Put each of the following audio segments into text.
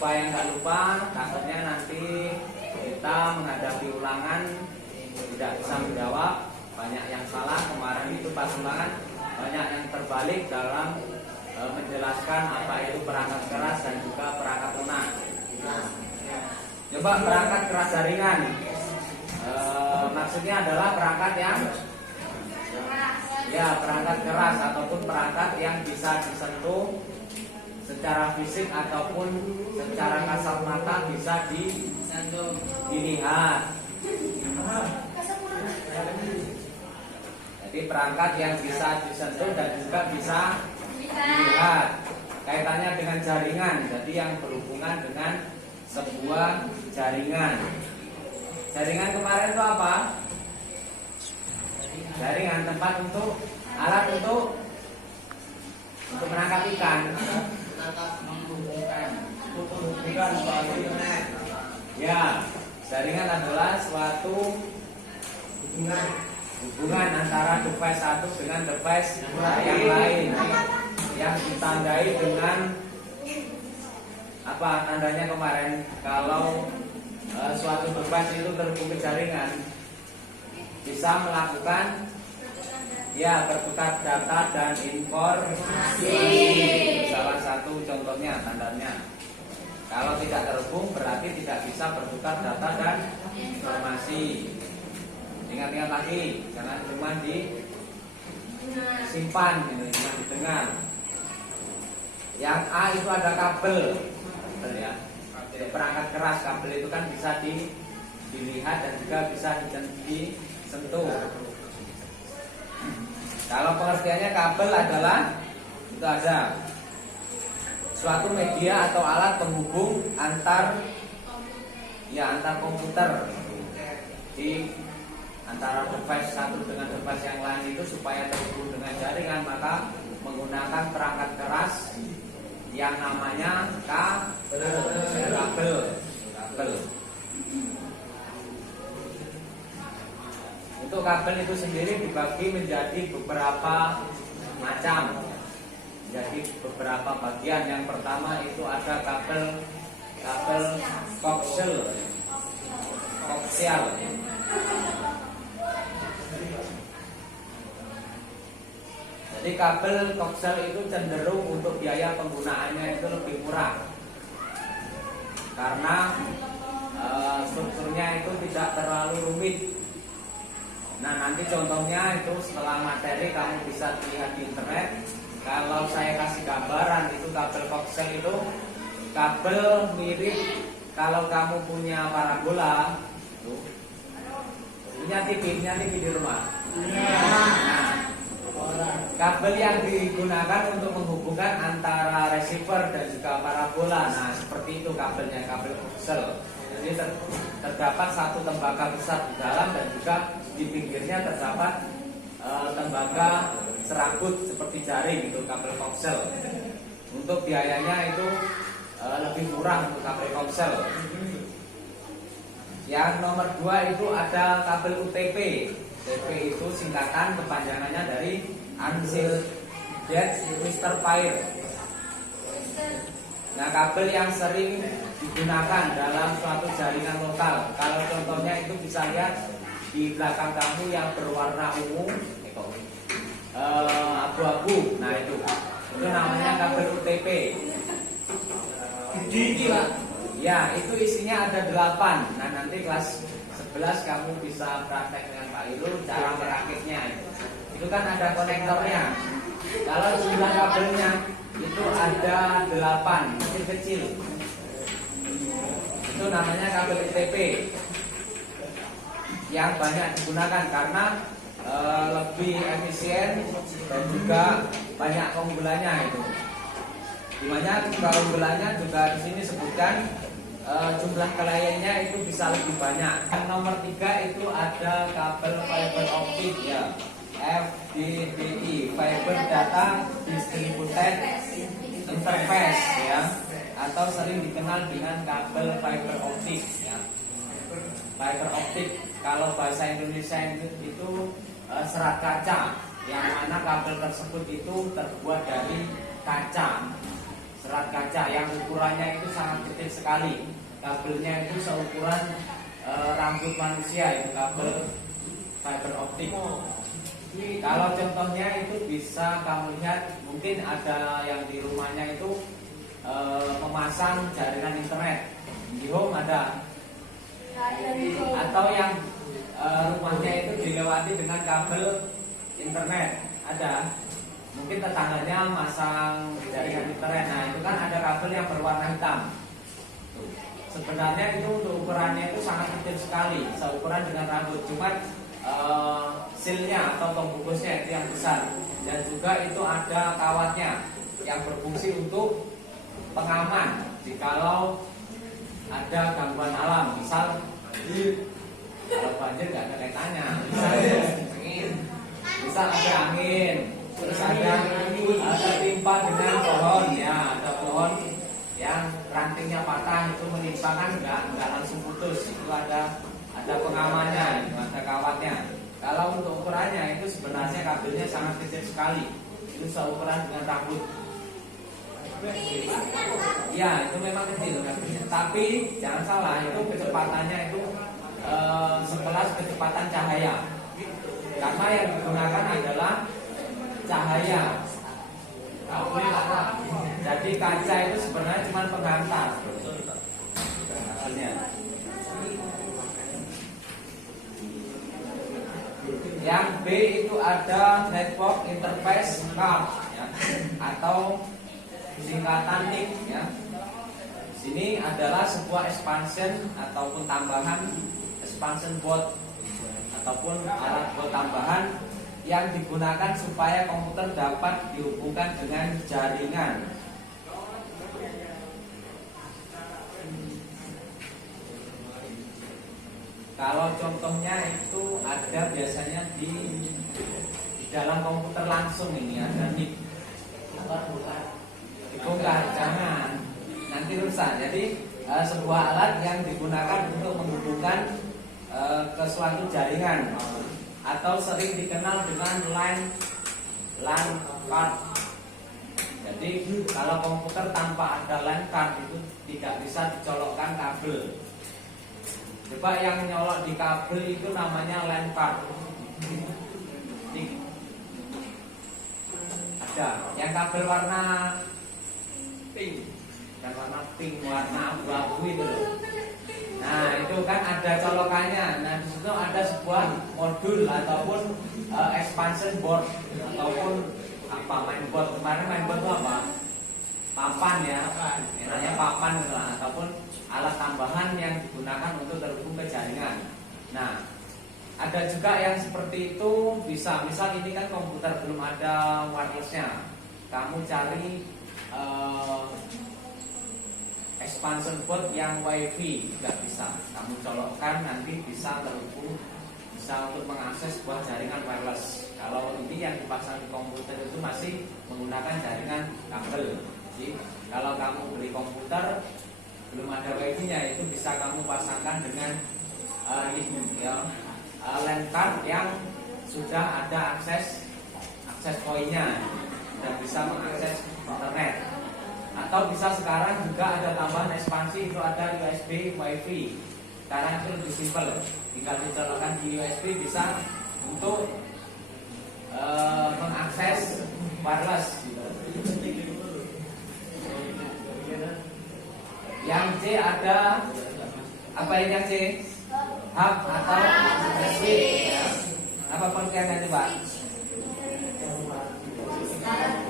supaya nggak lupa, takutnya nanti kita menghadapi ulangan tidak bisa menjawab, banyak yang salah. Kemarin itu pas ulangan banyak yang terbalik dalam menjelaskan apa itu perangkat keras dan juga perangkat lunak. Coba perangkat keras jaringan, maksudnya adalah perangkat yang perangkat keras ataupun perangkat yang bisa disentuh secara fisik ataupun secara kasat mata bisa dilihat. Jadi perangkat yang bisa disentuh dan juga bisa dilihat. Kaitannya dengan jaringan, jadi yang berhubungan dengan sebuah jaringan. Jaringan kemarin itu apa? Jaringan tempat untuk alat untuk menangkap ikan. Ya, jaringan adalah suatu hubungan antara device satu dengan device yang lain yang ditandai dengan apa tandanya kemarin. Kalau suatu device itu terhubung ke jaringan bisa melakukan bertukar data dan informasi. Salah satu contohnya tandanya. Kalau tidak terhubung berarti tidak bisa bertukar data dan informasi. Ingat-ingat lagi, jangan cuma disimpan, cuma didengar. Yang A itu ada kabel, ya. Perangkat keras, kabel itu kan bisa dilihat dan juga bisa disentuh. Kalau pengertiannya kabel adalah itu ada suatu media atau alat penghubung antar komputer di antara device satu dengan device yang lain itu supaya terhubung dengan jaringan, maka menggunakan perangkat keras yang namanya kabel. Untuk kabel itu sendiri dibagi menjadi beberapa macam, jadi beberapa bagian. Yang pertama itu ada kabel koaksial. Jadi kabel koaksial itu cenderung untuk biaya penggunaannya itu lebih murah karena strukturnya itu tidak terlalu rumit. Nah, nanti contohnya itu setelah materi kamu bisa lihat di internet. Kalau saya kasih gambaran itu kabel koaksial itu kabel mirip kalau kamu punya parabola, punya TV di rumah. Nah, kabel yang digunakan untuk menghubungkan antara receiver dan juga parabola. Nah, seperti itu kabelnya, kabel koaksial. Jadi terdapat satu tembaga besar di dalam dan juga di pinggirnya terdapat tembaga serabut seperti jaring, itu kabel koaksial. Untuk biayanya itu lebih murah untuk kabel koaksial. Yang nomor 2 itu ada kabel UTP. UTP itu singkatan kepanjangannya dari Unshielded Twisted Pair. Nah, kabel yang sering digunakan dalam suatu jaringan lokal. Kalau contohnya itu bisa lihat di belakang kamu yang berwarna ungu, abu-abu. Nah, itu namanya kabel UTP. Ya, itu isinya ada 8. Nah, nanti kelas 11 kamu bisa praktek dengan Pak Irul cara merakitnya. Itu kan ada konektornya. Kalau jumlah kabelnya itu ada 8 kecil-kecil. Itu namanya kabel UTP yang banyak digunakan karena lebih efisien dan juga banyak keunggulannya itu. Dimana keunggulannya juga di sini sebutkan jumlah kliennya itu bisa lebih banyak. Yang nomor 3 itu ada kabel fiber optik ya, FDDI, Fiber Data Distributed Interface ya, atau sering dikenal dengan kabel fiber optik ya. Fiber optik kalau bahasa Indonesia itu serat kaca, yang mana kabel tersebut itu terbuat dari kaca. serat kaca yang ukurannya itu sangat kecil sekali. Kabelnya itu seukuran rambut manusia, itu kabel fiber optik. Kalau contohnya itu bisa kamu lihat, mungkin ada yang di rumahnya itu memasang jaringan internet. Di home ada, atau yang rumahnya itu dilewati dengan kabel internet ada. Mungkin tetangganya masang jaringan internet. Nah itu kan ada kabel yang berwarna hitam. Sebenarnya itu untuk ukurannya itu sangat kecil sekali, seukuran dengan rambut. Cuma silnya atau pembungkusnya itu yang besar. Dan juga itu ada kawatnya yang berfungsi untuk pengaman jikalau ada gangguan alam. Misal kalau banjir nggak ada kaitannya. Misal ada angin, terus ada timpa dengan pohon, ya ada pohon yang rantingnya patah itu menimpa kan nggak langsung putus, itu ada pengamannya, ada kawatnya. Kalau untuk ukurannya itu sebenarnya kabelnya sangat kecil sekali, itu seukuran dengan rambut. Ya itu memang kecil, tapi jangan salah, itu kecepatannya itu sekelas kecepatan cahaya. Karena yang digunakan adalah cahaya. Jadi kaca itu sebenarnya cuma penghantar. Yang B itu ada network interface card, ya, atau singkatan NIC, ya. Sini adalah sebuah expansion ataupun tambahan expansion board ataupun alat board tambahan yang digunakan supaya komputer dapat dihubungkan dengan jaringan. Kalau contohnya itu ada biasanya di dalam komputer langsung, ini ada NIC. Dibongkar, jangan, nanti rusak. Jadi sebuah alat yang digunakan untuk menghubungkan ke suatu jaringan, atau sering dikenal dengan LAN card. Jadi kalau komputer tanpa ada LAN card itu tidak bisa dicolokkan kabel. Coba yang nyolok di kabel itu namanya LAN card. Ada yang kabel warna pink, dan warna pink, warna abu-abu itu loh. Nah itu kan ada colokannya. Nah di situ ada sebuah modul ataupun expansion board ataupun apa, mainboard. Kemarin mainboard itu apa? Papan, ya, namanya papan lah, ataupun alat tambahan yang digunakan untuk terhubung ke jaringan. Nah ada juga yang seperti itu bisa. Misal ini kan komputer belum ada wirelessnya, kamu cari expansion board yang wifi, nggak bisa. Kamu colokkan nanti bisa terhubung, bisa untuk mengakses sebuah jaringan wireless. Kalau ini yang dipasang di komputer itu masih menggunakan jaringan kabel. Jadi kalau kamu beli komputer belum ada wifi-nya, itu bisa kamu pasangkan dengan LAN card yang sudah ada akses poinnya dan bisa mengakses internet. Atau bisa sekarang juga ada tambahan ekspansi, itu ada USB WiFi. Karena itu lebih simpel, tinggal dicolokkan di USB bisa untuk mengakses wireless. Yang C ada apa ini yang C? Hub atau switch. Apa pengertiannya coba?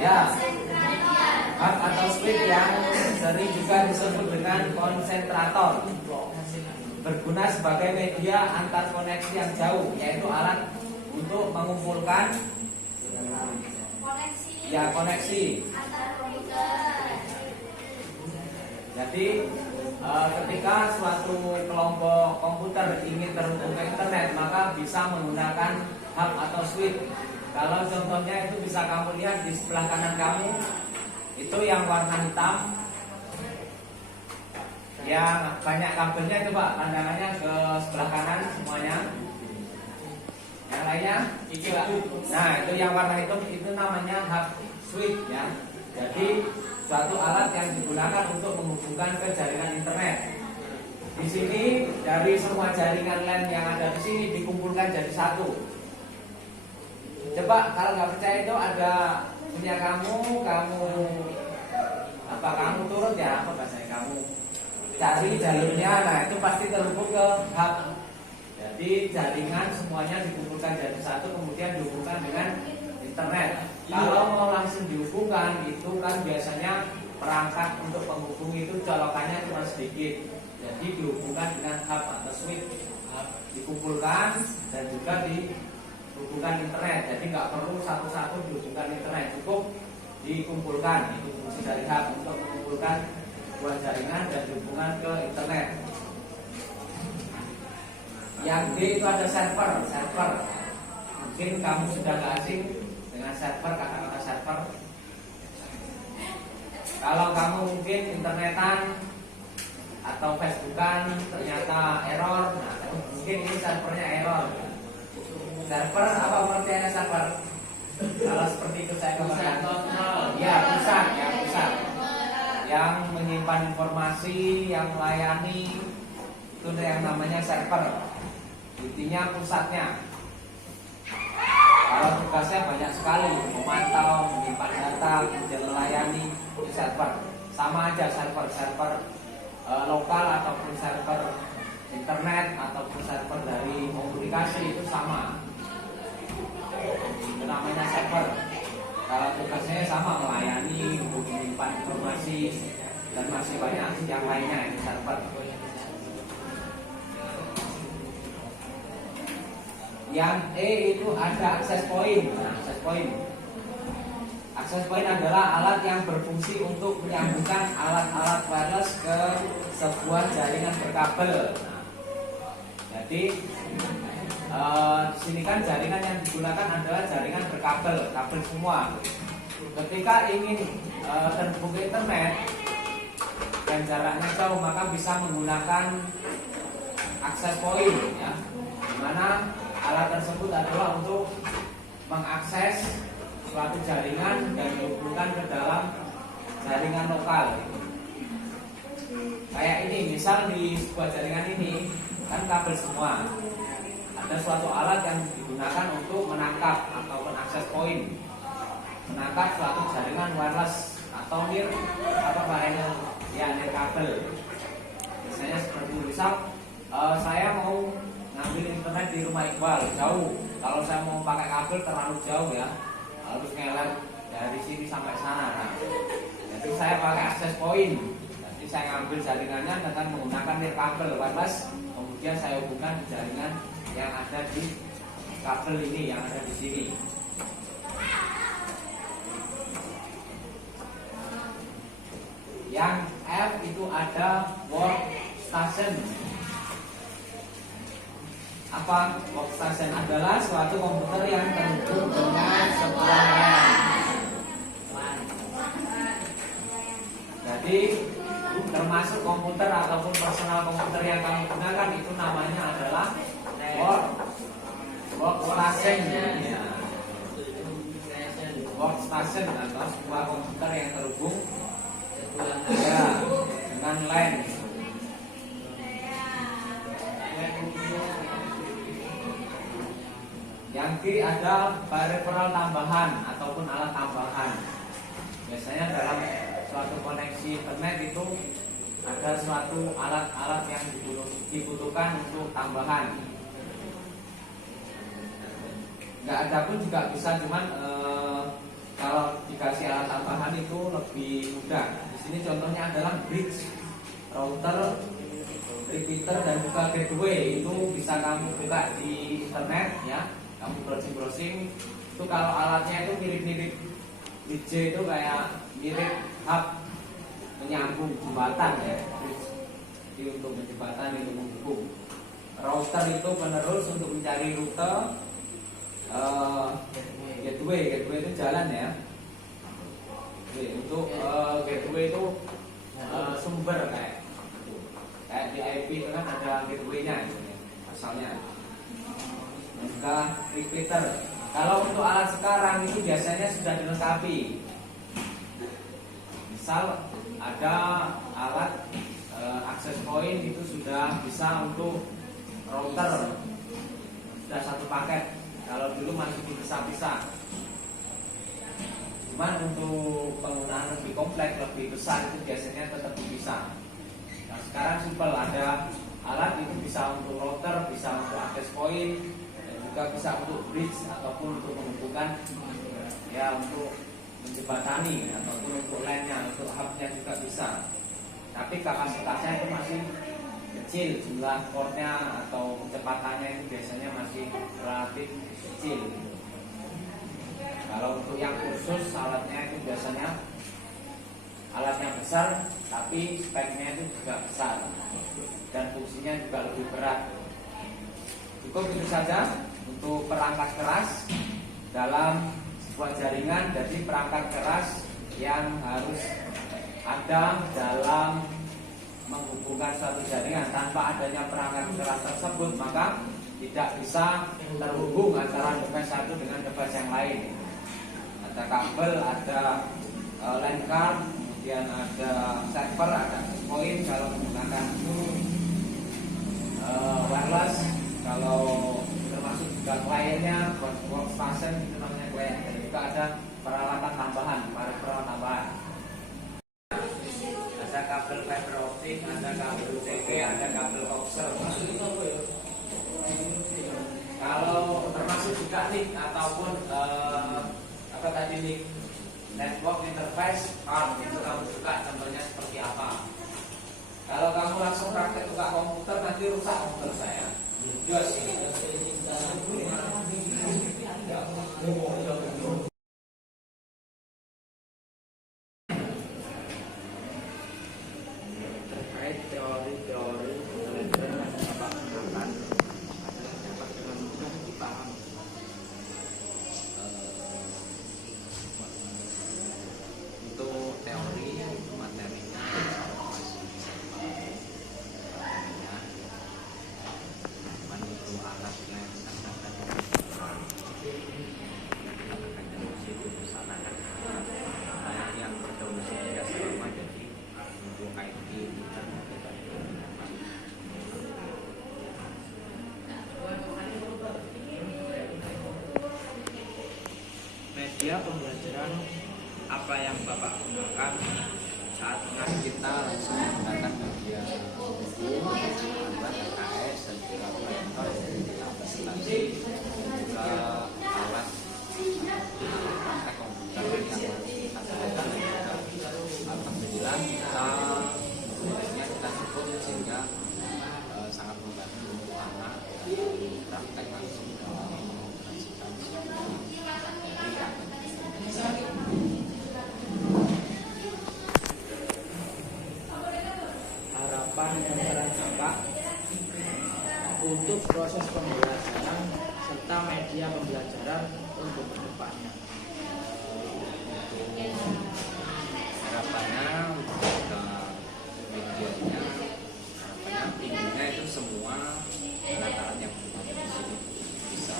Ya, hub atau switch yang sering juga disebut dengan konsentrator, berguna sebagai media antar koneksi yang jauh, yaitu alat untuk mengumpulkan koneksi. Jadi ketika suatu kelompok komputer ingin terhubung ke internet, maka bisa menggunakan hub atau switch. Kalau contohnya itu bisa kamu lihat di sebelah kanan kamu, itu yang warna hitam, yang banyak kabelnya. Coba pandangannya ke sebelah kanan semuanya. Yang lainnya, nah itu yang warna hitam itu namanya hub switch, ya. Jadi suatu alat yang digunakan untuk menghubungkan ke jaringan internet. Di sini dari semua jaringan LAN yang ada di sini dikumpulkan jadi satu. Coba kalau nggak percaya itu ada punya kamu turun ya, apa bahasanya, kamu cari jalurnya, nah itu pasti terhubung ke hub. Jadi jaringan semuanya dikumpulkan jadi satu, kemudian dihubungkan dengan internet. Kalau mau langsung dihubungkan itu kan biasanya perangkat untuk penghubung itu colokannya cuma sedikit. Jadi dihubungkan dengan hub atau switch, dikumpulkan dan juga dihubungkan internet. Jadi nggak perlu satu-satu dihubungkan internet, cukup dikumpulkan. Itu fungsi dari hub untuk mengumpulkan buah jaringan dan dihubungkan ke internet. Yang D itu ada server. Mungkin kamu sudah gak asing dengan server, kata-kata server. Kalau kamu mungkin internetan atau Facebookan ternyata error, nah mungkin ini servernya error. Server apa pengertiannya server? Kalau seperti itu saya katakan, ya pusat, yang menyimpan informasi, yang melayani, itu yang namanya server. Intinya pusatnya. Kalau tugasnya banyak sekali, memantau, menyimpan data, kemudian melayani, itu server. Sama aja server lokal ataupun server internet ataupun server dari komunikasi itu sama. Itu namanya server. Kalau tugasnya sama, melayani, menyimpan informasi, dan masih banyak yang lainnya, itu server. Yang E itu ada access point. Access point adalah alat yang berfungsi untuk menyambungkan alat-alat wireless ke sebuah jaringan berkabel. Jadi di sini kan jaringan yang digunakan adalah jaringan berkabel, kabel semua. Ketika ingin terhubung ke internet dan jaraknya jauh, maka bisa menggunakan access point, ya, di mana alat tersebut adalah untuk mengakses suatu jaringan dan dihubungkan ke dalam jaringan lokal. Kayak ini, misal di sebuah jaringan ini kan kabel semua. Ada suatu alat yang digunakan untuk menangkap atau mengakses point, menangkap suatu jaringan wireless atau near kabel. Biasanya seperti misal saya mau ngambil internet di rumah Iqbal jauh. Kalau saya mau pakai kabel terlalu jauh ya, harus ngeler dari sini sampai sana. Nah, jadi saya pakai access point. Jadi saya ngambil jaringannya dengan menggunakan near kabel wireless, kemudian saya hubungkan ke jaringan yang ada di kabel ini, yang ada di sini. Yang F itu ada workstation. Apa workstation? Adalah suatu komputer yang terhubung dengan sebuah LAN. Jadi termasuk komputer ataupun personal komputer yang kamu gunakan itu namanya adalah workstation. Workstation atau sebuah komputer yang terhubung dengan LAN. Yang kiri ada peripheral tambahan ataupun alat tambahan. Biasanya dalam suatu koneksi internet itu ada suatu alat-alat yang dibutuhkan untuk tambahan. Nggak ada pun juga bisa, cuman kalau dikasih alat tambahan itu lebih mudah. Di sini contohnya adalah bridge, router, repeater, dan juga gateway. Itu bisa kamu buka di internet, ya. Kamu browsing itu kalau alatnya itu mirip-mirip DJ, itu kayak mirip hub menyambung jembatan, ya. Jadi untuk menjembatan, itu menghubung. Router itu penerus untuk mencari rute. Gateway itu jalan, ya. Untuk gateway itu sumber kayak di IP itu kan ada gateway-nya, asalnya. Juga repeater. Kalau untuk alat sekarang itu biasanya sudah dilengkapi. Misal ada alat akses point itu sudah bisa untuk router, sudah satu paket. Kalau dulu masih dipisah-pisah. Cuman untuk penggunaan lebih kompleks, lebih besar itu biasanya tetap dipisah. Nah, sekarang simpel, ada alat itu bisa untuk router, bisa untuk access point, dan juga bisa untuk bridge ataupun untuk menghubungkan, ya untuk menjembatani ataupun untuk LAN-nya, untuk hub-nya juga bisa. Tapi kapasitasnya itu masih kecil, jumlah portnya atau kecepatannya itu biasanya masih relatif kecil. Kalau untuk yang khusus alatnya itu biasanya alatnya besar, tapi speknya itu juga besar dan fungsinya juga lebih berat. Cukup itu saja untuk perangkat keras dalam sebuah jaringan. Jadi perangkat keras yang harus ada dalam menghubungkan suatu jaringan. Tanpa adanya perangkat keras tersebut, maka tidak bisa terhubung antara device satu dengan device yang lain. Ada kabel, ada LAN card, kemudian ada server, ada access point kalau menggunakan wireless. Kalau termasuk juga kliennya, workstation itu namanya klien. Dan juga ada peralatan tambahan, peralatan tambahan. Ada kabel fiber optik, ada kabel UTP, ada kabel coaxial. Kalau termasuk juga link ataupun apa tadi link network interface card itu kamu buka contohnya seperti apa. Kalau kamu langsung praktek buka komputer nanti rusak komputer saya. Jos ini. Terkait teori-teori penelitian yang Bapak gunakan adalah dapat dengan mudah dipahami. Untuk teori materinya masih bisa dipahami materinya, cuman untuk alatnya misalkan katakan jenis itu misalkan kayak yang berdomisili tidak sama, jadi untuk IP internet Media pembelajaran apa yang Bapak gunakan saat mengajar? kita langsung menggunakan media buku, LKS dan juga proyektor yang kita presentasi, dan juga alat praktek komputer yang kita gunakan, dan juga alhamdulillah kita muridnya kita cukup sehingga sangat membantu untuk anak praktek langsung dalam mengoperasikan sebuah materi yang Harapan dan saran Bapak untuk proses pembelajaran serta media pembelajaran untuk kedepannya. Harapannya untuk kita medianya, harapannya pinginnya itu semua alat-alat yang ada di sini bisa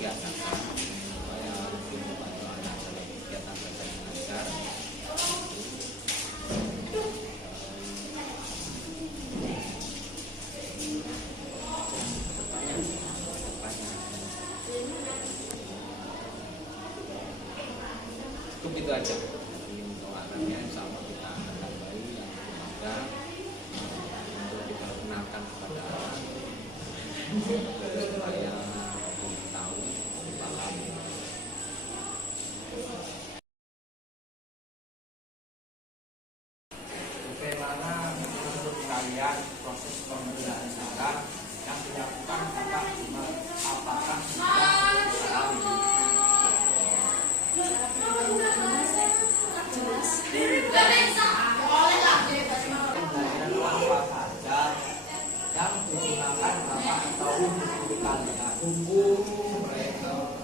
biasakan supaya lebih membantu anak dalam kegiatan belajar mengajar. Cukup itu aja. Jadi untuk alatnya insya Allah kita akan tambahi yang ada untuk kita kenalkan kepada anak supaya tahu, paham. Bagaimana menurut kalian proses pembelajaran yang dilakukan Bapak apakah sudah pembelajaran apa saja yang digunakan Bapak atau guru kalian? Buku, proyektor,